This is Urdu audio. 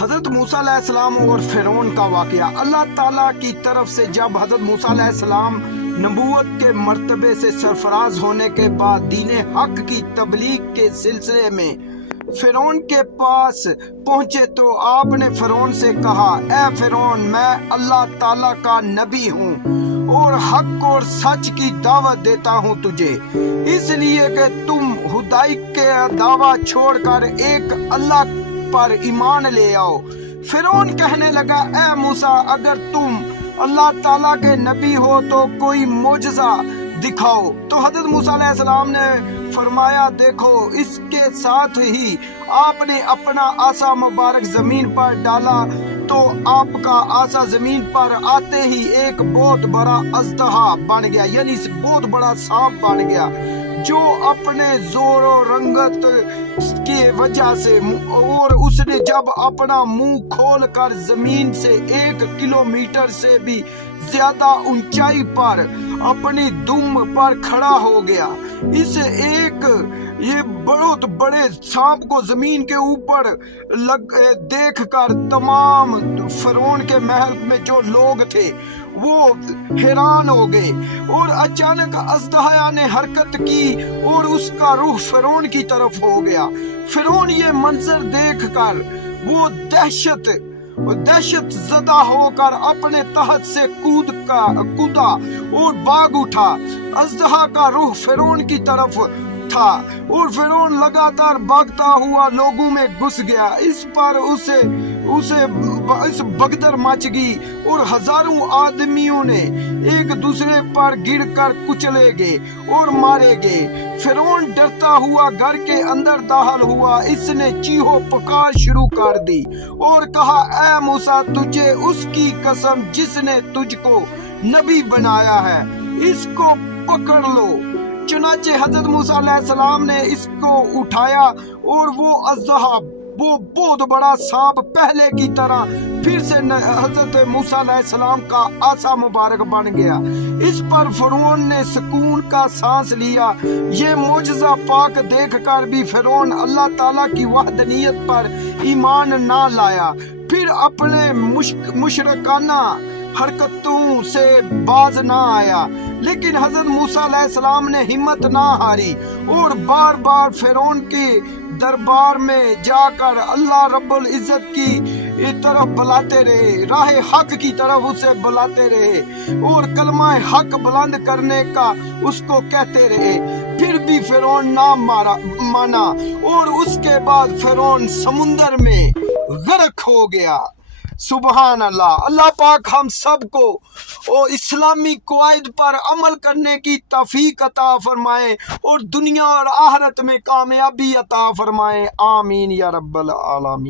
حضرت موسیٰ علیہ السلام اور فرعون کا واقعہ۔ اللہ تعالیٰ کی طرف سے جب حضرت موسیٰ علیہ السلام نبوت کے مرتبے سے سرفراز ہونے کے بعد دین حق کی تبلیغ کے سلسلے میں فرعون کے پاس پہنچے تو آپ نے فرعون سے کہا، اے فرعون، میں اللہ تعالیٰ کا نبی ہوں اور حق اور سچ کی دعوت دیتا ہوں تجھے، اس لیے کہ تم ہدایت کے دعویٰ چھوڑ کر ایک اللہ پر ایمان لے آؤ۔ فرعون کہنے لگا، اے موسیٰ، اگر تم اللہ تعالیٰ کے نبی ہو تو کوئی معجزہ دکھاؤ۔ تو حضرت موسیٰ علیہ السلام نے فرمایا، دیکھو، اس کے ساتھ ہی آپ نے اپنا عصا مبارک زمین پر ڈالا تو آپ کا عصا زمین پر آتے ہی ایک بہت بڑا اژدہا بن گیا، یعنی بہت بڑا سانپ بن گیا، جو اپنے زور و رنگت کی وجہ سے، اور اس نے جب اپنا منہ کھول کر زمین سے 1 کلومیٹر سے بھی زیادہ اونچائی پر اپنی دم پر کھڑا ہو گیا۔ اس ایک یہ بہت بڑے سانپ کو زمین کے اوپر دیکھ کر تمام فرعون کے محل میں جو لوگ تھے وہ حیران ہو گئے، اور اچانک اژدہا نے حرکت کی اور اس کا رخ فرعون کی طرف ہو گیا۔ فرعون یہ منظر دیکھ کر وہ دہشت زدہ ہو کر اپنے تحت سے کودا اور بھاگ اٹھا۔ اژدہا کا رخ فرعون کی طرف تھا اور فرعون لگاتار بھاگتا ہوا لوگوں میں گھس گیا۔ اس پر اسے بھگدڑ مچ گئی اور ہزاروں آدمیوں نے ایک دوسرے پر گر کر کچلے گئے اور مارے گئے۔ فرعون ڈرتا ہوا گھر کے اندر داخل ہوا۔ اس نے چیخو پکار شروع کر دی اور کہا، اے موسیٰ، تجھے اس کی قسم جس نے تجھ کو نبی بنایا ہے، اس کو پکڑ لو۔ چنانچہ حضرت موسیٰ علیہ السلام نے اس کو اٹھایا اور وہ اژدہا، وہ بہت بڑا سانپ پہلے کی طرح پھر سے حضرت موسیٰ علیہ السلام کا عصا مبارک بن گیا۔ اس پر فرعون نے سکون کا سانس لیا۔ یہ معجزہ پاک دیکھ کر بھی فرعون اللہ تعالیٰ کی وحدانیت پر ایمان نہ لایا، پھر اپنے مشرکانہ حرکتوں سے باز نہ آیا۔ لیکن حضرت موسیٰ علیہ السلام نے ہمت نہ ہاری اور بار بار فرعون کے دربار میں جا کر اللہ رب العزت کی طرف بلاتے رہے، راہ حق کی طرف اسے بلاتے رہے اور کلمہ حق بلند کرنے کا اس کو کہتے رہے، پھر بھی فرعون نہ مانا اور اس کے بعد فرعون سمندر میں غرق ہو گیا۔ سبحان اللہ۔ اللہ پاک ہم سب کو اسلامی قواعد پر عمل کرنے کی توفیق عطا فرمائے اور دنیا اور آخرت میں کامیابی عطا فرمائے، آمین یا رب العالمین۔